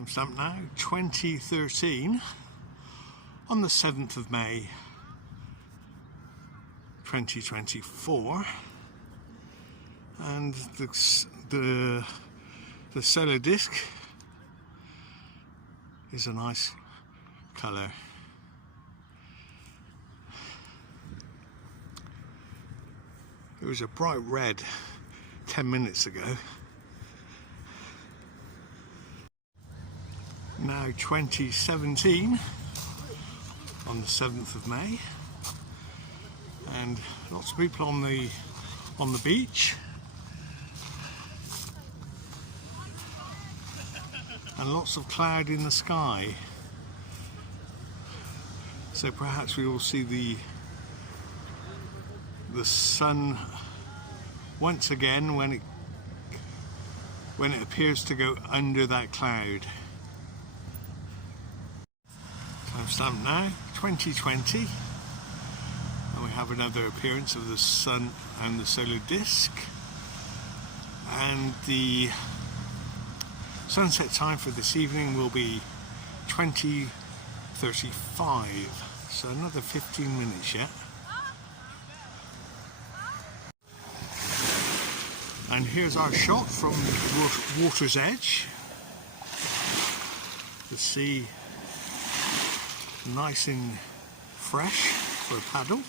Timestamp now, 2013, on the 7th of May 2024, and the solar disc is a nice colour. It was a bright red 10 minutes ago. Now 2017, on the 7th of May, and lots of people on the beach, and lots of cloud in the sky. So perhaps we will see the sun once again when it appears to go under that cloud. Timestamp now, 2020, and we have another appearance of the sun and the solar disk, and the sunset time for this evening will be 20:35, so another 15 minutes yet. And here's our shot from the water's edge. The sea nice and fresh for a paddle.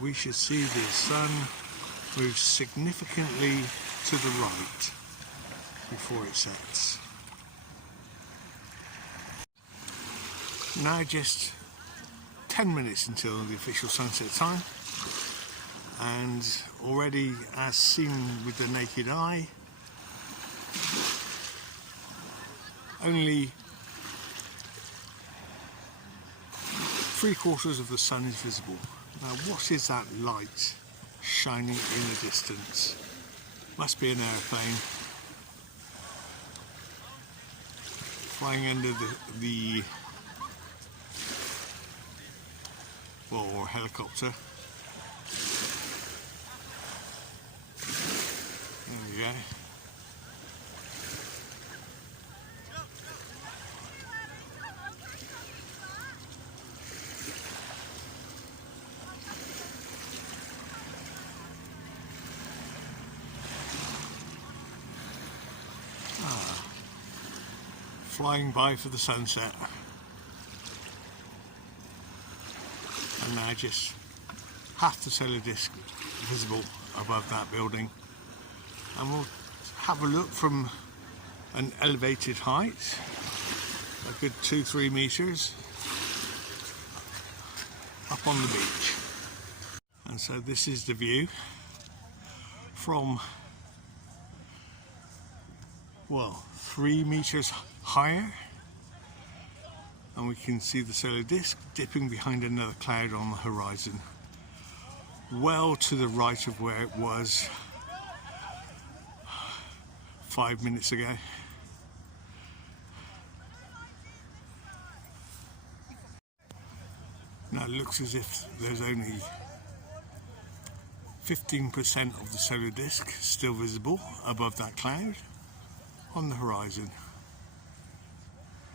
We should see the sun move significantly to the right before it sets. Now just 10 minutes until the official sunset time, and already, as seen with the naked eye, only 3/4 of the sun is visible. Now what is that light shining in the distance? Must be an airplane flying under the well, or helicopter. There we go. Flying by for the sunset. And now just half the solar disk visible above that building, and we'll have a look from an elevated height, a good 2-3 meters up on the beach. And so this is the view from, well, 3 meters higher, and we can see the solar disk dipping behind another cloud on the horizon, well to the right of where it was 5 minutes ago. Now it looks as if there's only 15% of the solar disk still visible above that cloud on the horizon,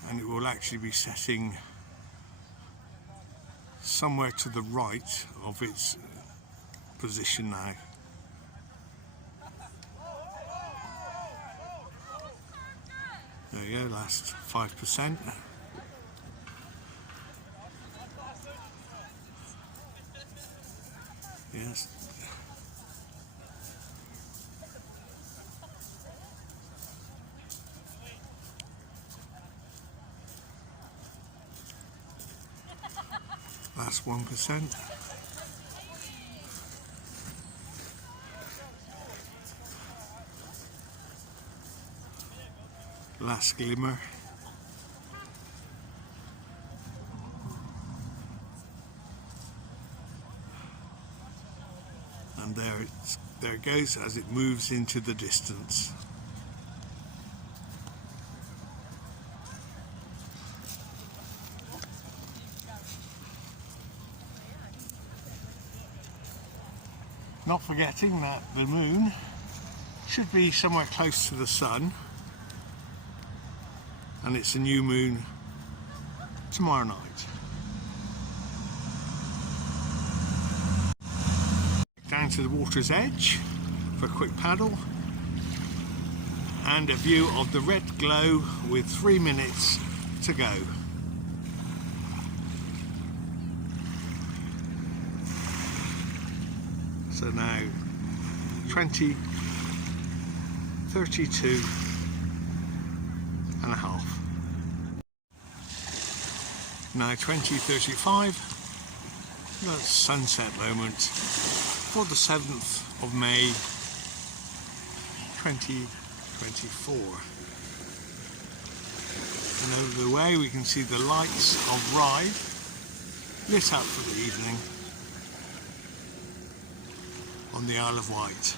and it will actually be setting somewhere to the right of its position now. There you go, last 5%. Yes. Last 1%. Last glimmer. And there it goes as it moves into the distance. Not forgetting that the moon should be somewhere close to the sun, and it's a new moon tomorrow night. Down to the water's edge for a quick paddle and a view of the red glow with 3 minutes to go. So now 20:32 and a half. Now 20:35, the sunset moment for the 7th of May 2024. And over the way we can see the lights of Ryde lit up for the evening on the Isle of Wight.